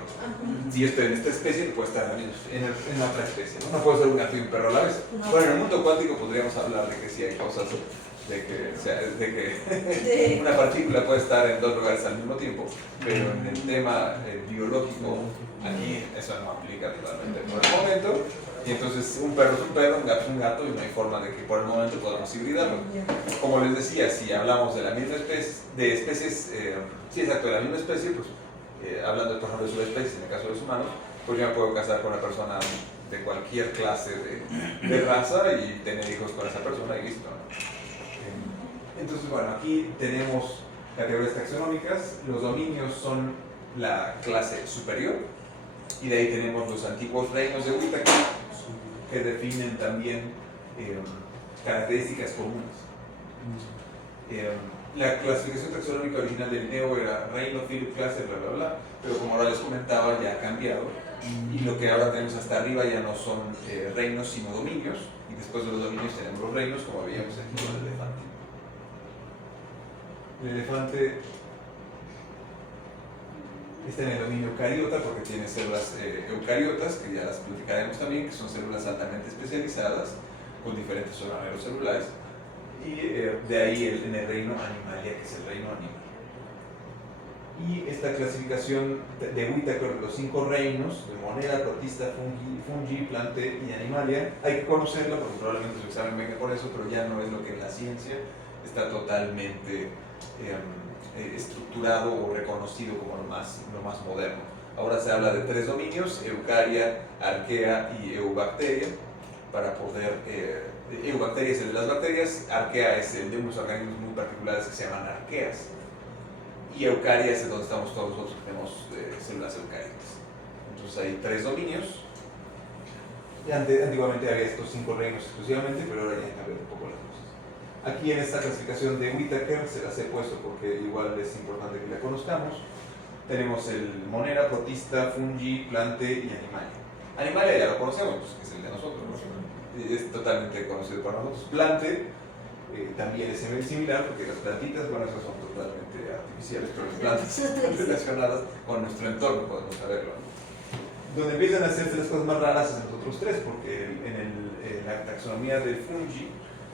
Si yo estoy en esta especie, no puedo estar en otra especie. No puedo ser un gato y un perro a la vez. Bueno, en el mundo cuántico podríamos hablar de que sí hay cosas de que una partícula puede estar en 2 lugares al mismo tiempo, pero en el tema biológico, aquí eso no aplica totalmente por el momento. Y entonces un perro es un perro, un gato es un gato, y no hay forma de que por el momento podamos hibridarlo. Como les decía, si hablamos de la misma especie, de especies, sí, exacto, de la misma especie, pues hablando por ejemplo de subespecies, en el caso de los humanos, pues yo me puedo casar con una persona de cualquier clase de raza y tener hijos con esa persona y listo, ¿no? Entonces, bueno, aquí tenemos categorías taxonómicas. Los dominios son la clase superior, y de ahí tenemos los antiguos reinos de Whittaker, que definen también características comunes. La clasificación taxonómica original del Neo era reino, filo, clase, bla, bla, bla, pero como ahora les comentaba, ya ha cambiado, y lo que ahora tenemos hasta arriba ya no son reinos, sino dominios, y después de los dominios tenemos los reinos, como veíamos aquí con el elefante. El elefante está en el dominio eucariota porque tiene células eucariotas, que ya las platicaremos también, que son células altamente especializadas con diferentes organelos celulares, y de ahí en el reino Animalia, que es el reino animal. Y esta clasificación de Whittaker de los 5 reinos, de Monera, Protista, Fungi, Plante y Animalia, hay que conocerla porque probablemente su examen venga por eso, pero ya no es lo que en la ciencia está totalmente estructurado o reconocido como lo más moderno. Ahora se habla de 3 dominios: Eucaria, Arquea y Eubacteria, para poder... Eubacteria es el de las bacterias, Arquea es el de unos organismos muy particulares que se llaman arqueas, y Eucaria es donde estamos todos nosotros, que tenemos células eucarias. Entonces hay 3 dominios. Antiguamente había estos 5 reinos exclusivamente, pero ahora ya han cambiado un poco las cosas. Aquí en esta clasificación de Whittaker se las he puesto porque igual es importante que la conozcamos. Tenemos el Monera, Protista, Fungi, Plante y Animalia. Animalia ya lo conocemos, pues, que es el de nosotros, ¿no? Es totalmente conocido para nosotros. Plante también es similar porque las plantitas, bueno, esas son totalmente artificiales, pero las plantas están relacionadas con nuestro entorno, podemos saberlo, ¿no? Donde empiezan a hacerse las cosas más raras es en los otros 3, porque en la taxonomía del fungi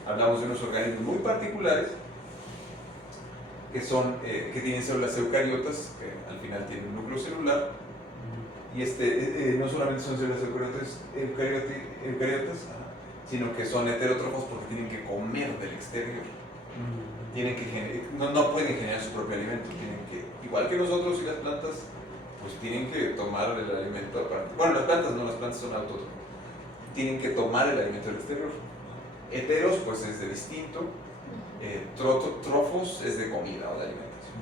hablamos de unos organismos muy particulares que tienen células eucariotas, que al final tienen un núcleo celular, y no solamente son células eucariotas, sino que son heterótrofos porque tienen que comer del exterior. No pueden generar su propio alimento, igual que nosotros y las plantas, pues tienen que tomar el alimento aparte. Bueno, las plantas son autótrofas, tienen que tomar el alimento del exterior. Heteros, pues es de distinto, trofos es de comida o de alimentación.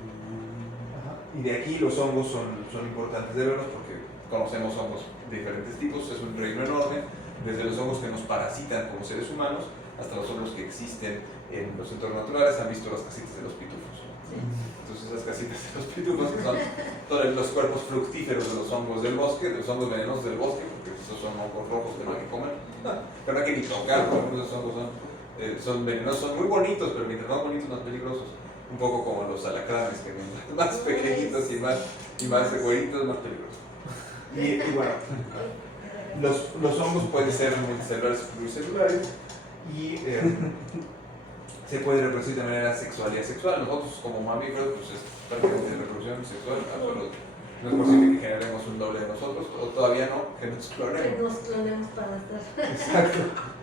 Y de aquí los hongos son importantes de verlos porque conocemos hongos de diferentes tipos, es un reino enorme, desde los hongos que nos parasitan como seres humanos hasta los hongos que existen en los entornos naturales. Han visto las casitas de los pitufos, ¿no? Sí. Entonces esas casitas de los pitufos que son todos los cuerpos fructíferos de los hongos del bosque, de los hongos venenosos del bosque, porque esos son hongos rojos que no hay que comer, pero no hay que ni tocar, porque esos hongos son venenosos, son muy bonitos, pero mientras más bonitos, más peligrosos. Un poco como los alacranes, que mientras más pequeñitos y más güeritos, más peligrosos. Y bueno, los hongos pueden ser multicelulares o pluricelulares y se puede reproducir de manera sexual y asexual. Nosotros como mamíferos, pues es prácticamente reproducción sexual absoluta. No es posible que generemos un doble de nosotros, o todavía no, que nos Que clonemos. nos clonemos para estar. Exacto.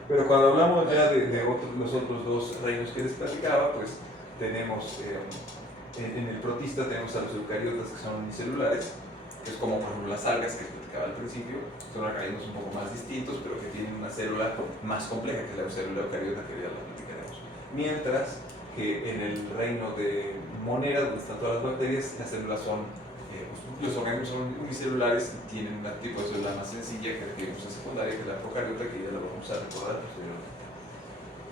Pero cuando hablamos ya de los otros dos reinos que les platicaba, pues tenemos en el protista tenemos a los eucariotas que son unicelulares, que es como por ejemplo las algas que platicaba al principio, son organismos un poco más distintos, pero que tienen una célula más compleja que la célula eucariota, que ya la platicaremos. Mientras que en el reino de Monera, donde están todas las bacterias, las células son, los organismos son unicelulares y tienen un tipo de célula más sencilla que vimos en secundaria, que es la procariota, que ya lo vamos a recordar posteriormente.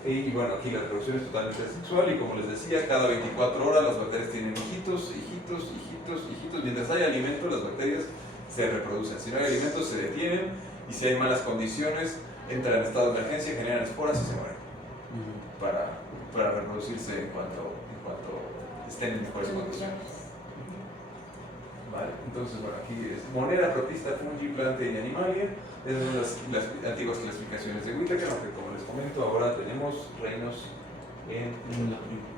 Y bueno, aquí la reproducción es totalmente sexual y como les decía, cada 24 horas las bacterias tienen hijitos. Mientras hay alimento, las bacterias se reproducen. Si no hay alimento, se detienen y si hay malas condiciones, entran en estado de emergencia, generan esporas y se mueren para reproducirse en cuanto estén en mejores condiciones. Vale, entonces bueno, aquí es Monera, protista, fungi, planta y animalia. Esas son las antiguas clasificaciones de Whittaker, aunque como les comento, ahora tenemos reinos en la primera.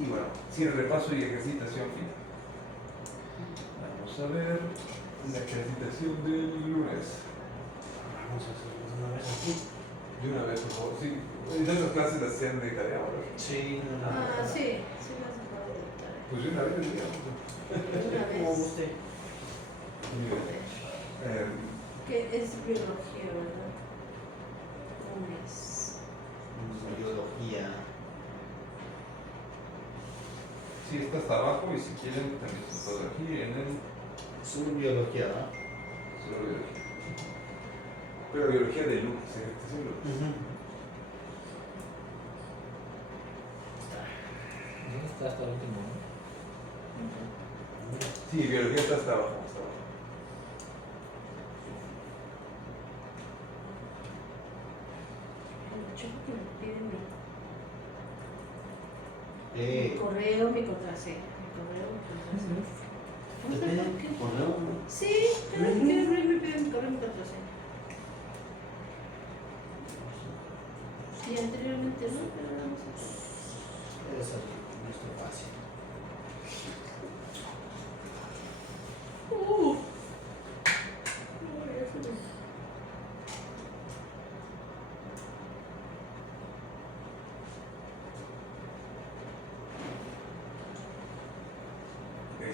Y bueno, sin repaso y ejercitación final. Vamos a ver la ejercitación del lunes. Vamos a hacerlo una vez aquí. De una vez, por favor. Sí, esas clases las hacían de tarea ahora. Sí, no, no. Sí, sí las acabo de notar. Pues de una vez el día. Una Como vez. guste. Que es biología, ¿verdad? Lunes. Biología. Sí, está hasta abajo y si quieren también está todo aquí en el Sur biología, ¿verdad? solo biología. Pero biología de lunes, este es el lunes. ¿Dónde está hasta el último? Sí, biología está hasta abajo. El chico que me pide mi Eh, correo, mi contraseña. Mi correo, mi contraseña. ¿te No sé piden por qué. correo, no? Sí, cada vez que quiero abrir me pide mi correo, mi contraseña. Sí, anteriormente no, pero ahora no sé. Debe ser nuestro fácil.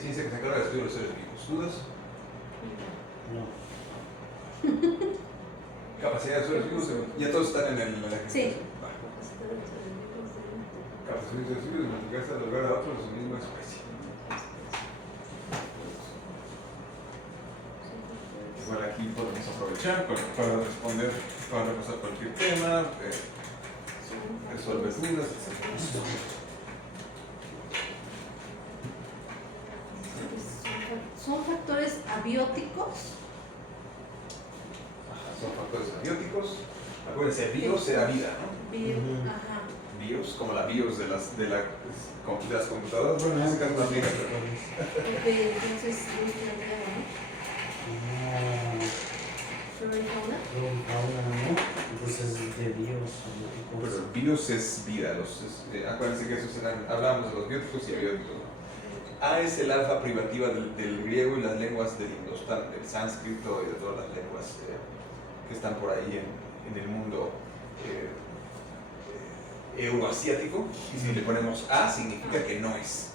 Ciencia que se encarga de estudiar los seres vivos. ¿Dudas? No. Capacidad de seres vivos. Ya todos están en el. Sí. Va. Capacidad de seres vivos de multiplicarse de lugar a otro de su misma especie. Igual aquí podemos aprovechar para responder, para repasar cualquier tema, resolver dudas, etc. Son factores abióticos. Ajá, son factores abióticos. Acuérdense, bios era vida, ¿no? Ajá. BIOS, como la BIOS de las computadoras. Bueno, en ese caso también. Ok, entonces no es planteado, ¿no? Flora y fauna. ¿no? Entonces, de bios, Pero el BIOS es vida. Acuérdense que esos hablábamos de los bióticos y abióticos, ¿no? A es el alfa privativa del griego y las lenguas del indostán, del sánscrito y de todas las lenguas que están por ahí en el mundo euroasiático. Y si le ponemos A, significa que no es.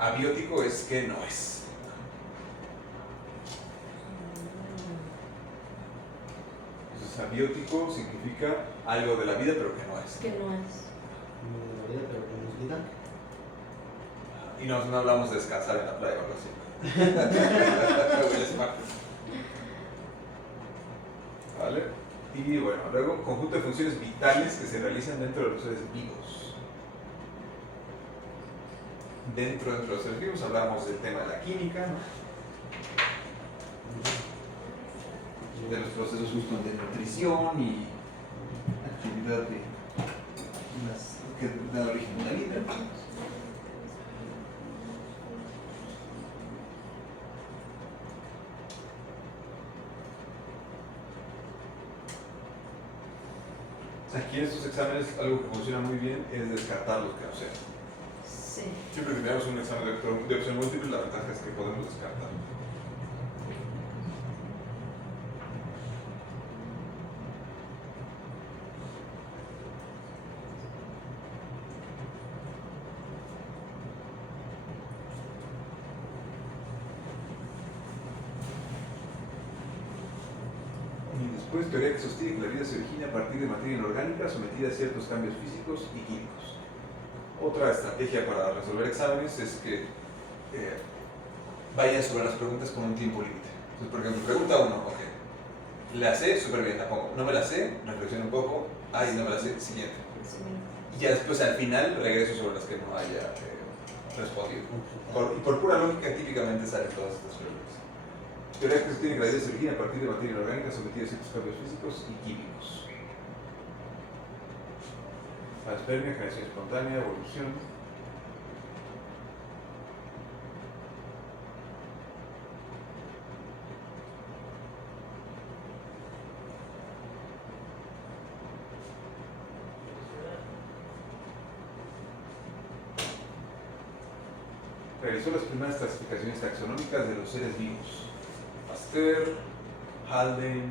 Abiótico es que no es. Entonces, abiótico significa algo de la vida, pero que no es. Que no es. de la vida, pero que no es vida. Y no hablamos de descansar en la playa o algo así. El spa. ¿Vale? Y bueno, luego conjunto de funciones vitales que se realizan dentro de los seres vivos. Dentro de los seres vivos hablamos del tema de la química, ¿no? De los procesos justo de nutrición y actividad que da origen a la vida. Aquí en estos exámenes algo que funciona muy bien es descartar los que no sean. Sí. Siempre que tenemos un examen de opción múltiple, la ventaja es que podemos descartar. Y después, teoría que sostiene que la vida se origina a partir de materia inorgánica sometida a ciertos cambios físicos y químicos. Otra estrategia para resolver exámenes es que vayan sobre las preguntas con un tiempo límite. Entonces, por ejemplo, pregunta 1, ok. La sé, súper bien, la pongo. No me la sé, reflexiono un poco. Ay, no me la sé, siguiente. Y ya después, al final, regreso sobre las que no haya respondido. Y por pura lógica, típicamente salen todas estas preguntas. Teoría que sostiene que la vida se origina a partir de materia inorgánica sometida a ciertos cambios físicos y químicos. Panspermia, generación espontánea, evolución. Realizó las primeras clasificaciones taxonómicas de los seres vivos. Pasteur, Haldane,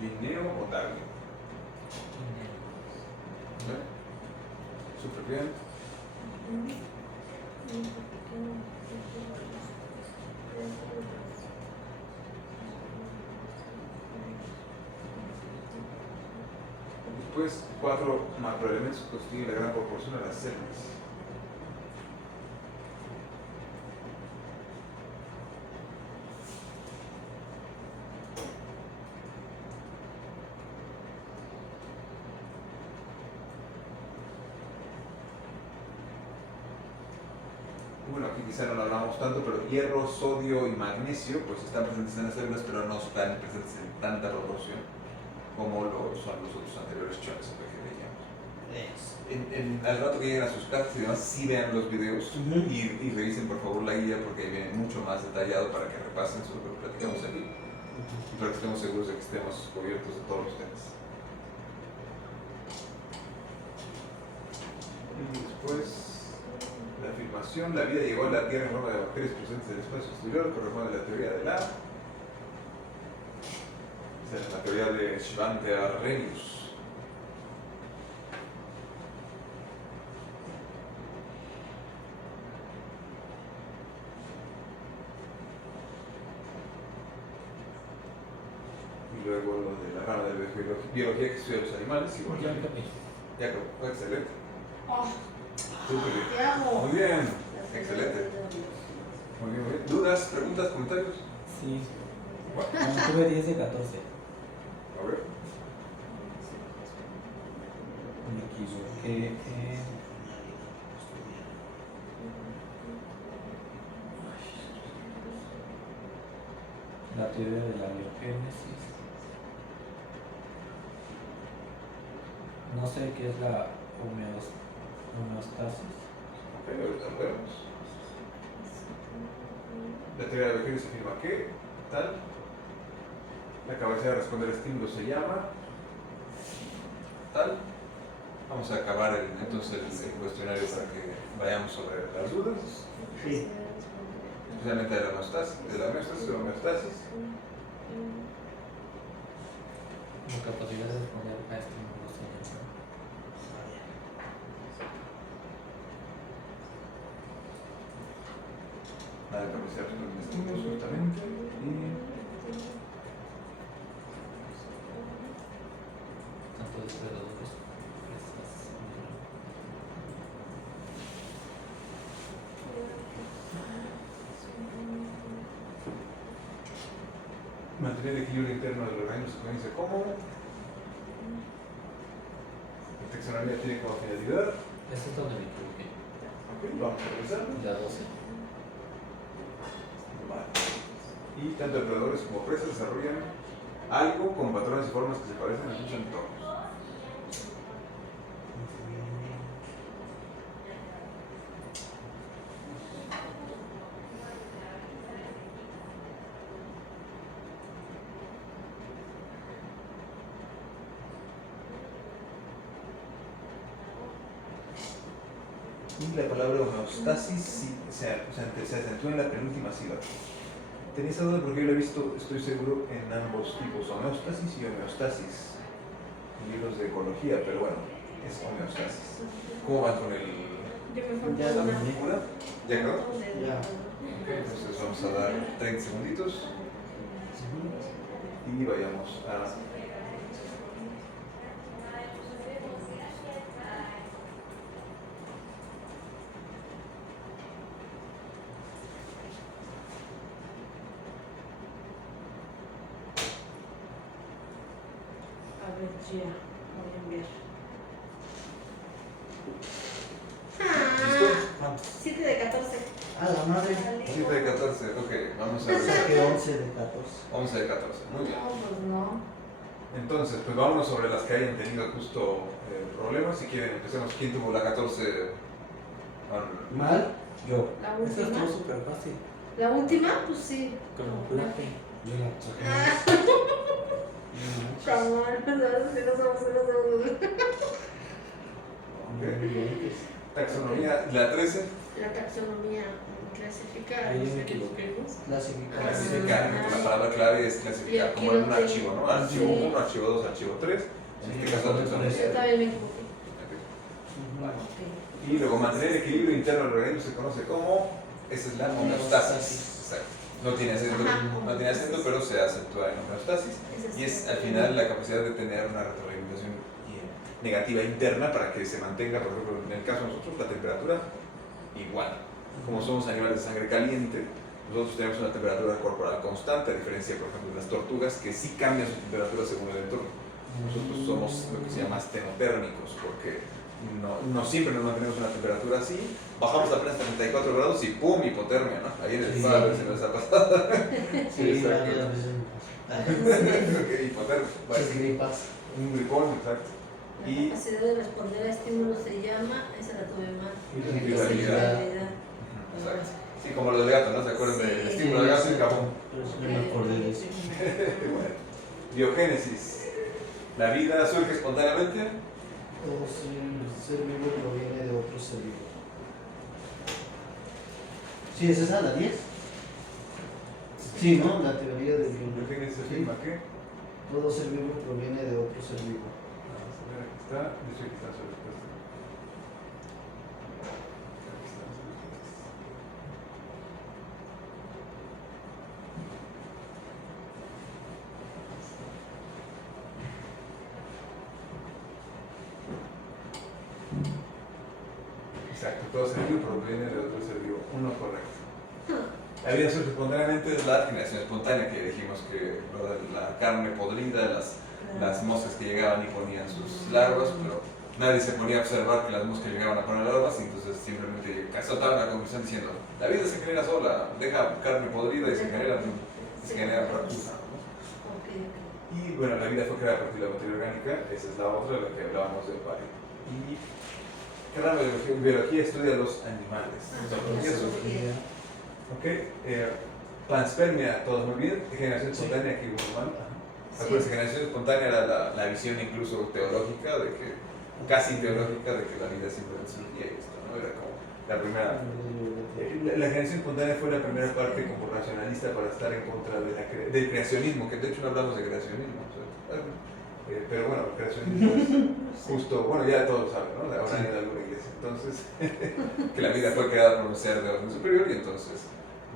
Linneo o Darwin. Súper bien. Después, 4 macroelementos que constituyen la gran proporción de las células. Bueno, aquí quizá no lo hablamos tanto, pero hierro, sodio y magnesio pues están presentes en las células, pero no están presentes en tanta proporción como lo son los otros anteriores chones que veíamos. Al rato que lleguen a sus casas y demás, sí vean los videos y revisen por favor la guía porque ahí viene mucho más detallado para que repasen sobre lo que platicamos aquí y para que estemos seguros de que estemos cubiertos de todos los temas. Y después, la afirmación, la vida llegó a la Tierra en forma de bacterias presentes en el espacio exterior, corresponde a la teoría de la... Esa es la teoría de Svante Arrhenius. Y luego lo de la rama de biología que estudia los animales. Igual Ya también. acabé. Ya acabó, excelente. Oh, Súper bien. te amo. Muy bien, excelente. Muy bien, muy bien. ¿Dudas, preguntas, comentarios? Sí. Bueno, No, tuve 10 de 14. a ver. Me equivoqué en... La teoría de la biogénesis. No sé qué es la homeostasis. Ok, ahorita lo vemos. La teoría de la biogénesis afirma que tal. La capacidad de responder a estímulos se llama tal. Vamos a acabar entonces el cuestionario para que vayamos sobre las dudas, Sí. especialmente de la homeostasis. La capacidad de responder a estímulos se llama. La capacidad de responder a estímulos, justamente. Tanto depredadores. Mantener el equilibrio interno del organismo se conoce como. La taxonomía tiene como finalidad. Eso es donde me equivoqué. Ok. vamos a revisar. La 12. Vale. Y tanto depredadores como presas desarrollan algo con patrones y formas que se parecen a sus entornos. Y la palabra homeostasis se acentúa en la penúltima sílaba. Tenía esa duda porque yo lo he visto, estoy seguro, en ambos tipos, homeostasis y homeostasis, en libros de ecología, pero bueno, es homeostasis. ¿Cómo van con el...? Yo me falta Ya la una. fórmula? ¿Ya quedó? Ya. Entonces vamos a dar 30 segunditos y vayamos a... A ver, ya, voy a enviar. ¿Listo? Ah, 7 de 14. A la madre. 7 de 14, ok, vamos a ver. Saqué 11 de 14. 11 de 14, muy bien. No, pues no. Entonces, pues vámonos sobre las que hayan tenido justo problemas. Si quieren, empecemos. ¿Quién tuvo la 14? ¿Mal? Yo. La Esta última. estuvo súper fácil. La última, pues sí. Con un plato. Yo la saqué. Ah, No cabrón, no sé, no somos. manches. Taxonomía, la 13. La taxonomía clasifica. Ahí los me equivoqué. organismos. Clasificar. Clasificar, la palabra clave es clasificar como en un archivo, ¿no? Archivo 1, archivo 2, archivo 3. En este caso, Yo taxonomía. también me equivoqué. Vale. Ok. Y luego mantener el equilibrio interno del organismo se conoce como, esa es la homeostasis. Exacto. No tiene acento, Ajá. no tiene acento, pero se acentúa en homeostasis. Ese Y es es al final la capacidad de tener una retroalimentación negativa interna para que se mantenga, por ejemplo, en el caso de nosotros, la temperatura igual. Como somos animales de sangre caliente, nosotros tenemos una temperatura corporal constante, a diferencia, por ejemplo, de las tortugas, que sí cambian su temperatura según el entorno. Nosotros somos lo que se llama astenotérmicos, porque no siempre nos mantenemos una temperatura así, bajamos apenas 34 grados y ¡pum! Hipotermia, ¿no? Ahí en el Sí. spa, a ver si nos ha pasado. Sí, exacto. varias veces me pasa. Ok, hipotermia. Vale. Muchas gripas. Un gripón, exacto. La Y- capacidad de responder a estímulos se llama, esa la tuve mal. Irritabilidad. Irritabilidad. Exacto. Sí, como los del gato, ¿no? ¿Se acuerdan del Sí. estímulo del gato y capón? Yo me acordé de eso. Bueno. Biogénesis. La vida surge espontáneamente. Todo ser vivo proviene de otro ser vivo. ¿Sí es esa la 10? Sí, ¿no? La teoría del Biogénesis Sí. afirma que. Todo ser vivo proviene de otro ser vivo. Vamos a ver, aquí está. De hecho, aquí está su respuesta. Aquí está su respuesta. Exacto, todo ser vivo proviene de otro ser vivo. Uno correcto. La vida surge espontáneamente es la generación espontánea que dijimos que lo de la carne podrida, las moscas que llegaban y ponían sus larvas, pero nadie se ponía a observar que las moscas llegaban a poner larvas y entonces simplemente cazotaban la conclusión diciendo la vida se genera sola, deja carne podrida y se genera racusa, ¿no? Ok, ok. Y bueno, la vida fue creada a partir de la materia orgánica, esa es la otra de la que hablábamos del barrio. Y ¿qué rama de biología? Biología estudia los animales. Zoología, zoología. Ok, panspermia, todo muy bien. Generación espontánea, aquí humano. Acuérdense, generación espontánea era la visión incluso teológica, de que, casi teológica, de que la vida simplemente surgía y esto, ¿no? Era como la primera. La generación espontánea fue la primera parte como racionalista para estar en contra de del creacionismo, que de hecho no hablamos de creacionismo. O sea, pero bueno, el creacionismo es justo, bueno, ya todos saben, ¿no? Ahora en alguna iglesia. Entonces, que la vida fue creada por un ser de orden superior y entonces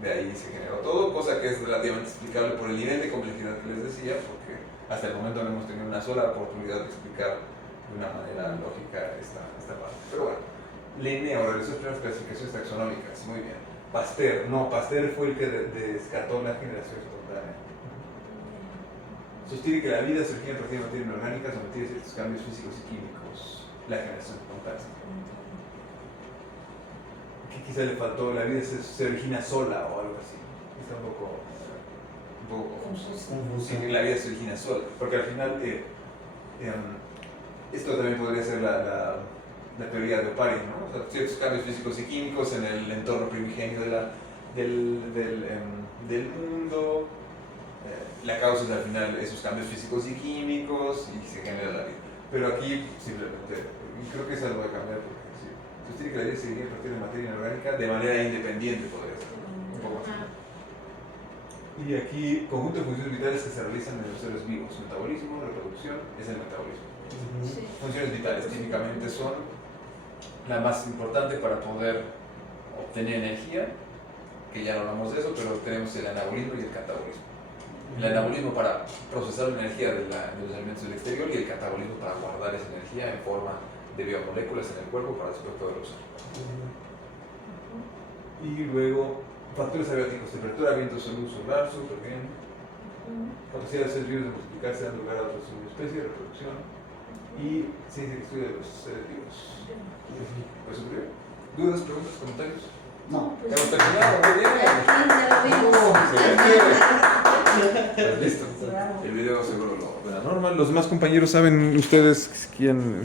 de ahí se generó todo, cosa que es relativamente explicable por el nivel de complejidad que les decía, porque hasta el momento no hemos tenido una sola oportunidad de explicar de una manera lógica esta parte. Pero bueno, Linneo realizó las primeras clasificaciones taxonómicas, muy bien. Pasteur fue el que descartó la generación espontánea. Sostiene que la vida surgía a partir de materia inorgánica sometida a ciertos cambios físicos y químicos. La generación espontánea. que quizá le faltó, la vida se origina sola o algo así. Está un poco confuso. Sí, que la vida se origina sola, porque al final esto también podría ser la teoría de Oparin, ¿no? O sea, ciertos cambios físicos y químicos en el entorno primigenio del mundo, la causa es al final esos cambios físicos y químicos y se genera la vida. Pero aquí simplemente, creo que es algo de cambiar, porque sí, sostiene que la vida se iría a partir de materia inorgánica de manera independiente, podría ser. Un poco así. Y aquí, conjunto de funciones vitales que se realizan en los seres vivos: metabolismo, reproducción, es el metabolismo. Sí. Funciones vitales típicamente son la más importante para poder obtener energía, que ya no hablamos de eso, pero tenemos el anabolismo y el catabolismo. El anabolismo para procesar la energía de los alimentos del exterior y el catabolismo para guardar esa energía en forma de biomoléculas en el cuerpo para después poder usar. Y luego, factores abióticos: temperatura, viento, salud solar, súper bien. Capacidad de seres vivos de multiplicarse, dando lugar a otras subespecies, reproducción. Y ciencia que estudia los seres vivos. Pues súper bien. ¿Dudas, preguntas, comentarios? No. Pues, Hemos terminado, muy bien. ya lo vimos. Pues listo. El video seguro lo verá normal. Los demás compañeros saben ustedes quién.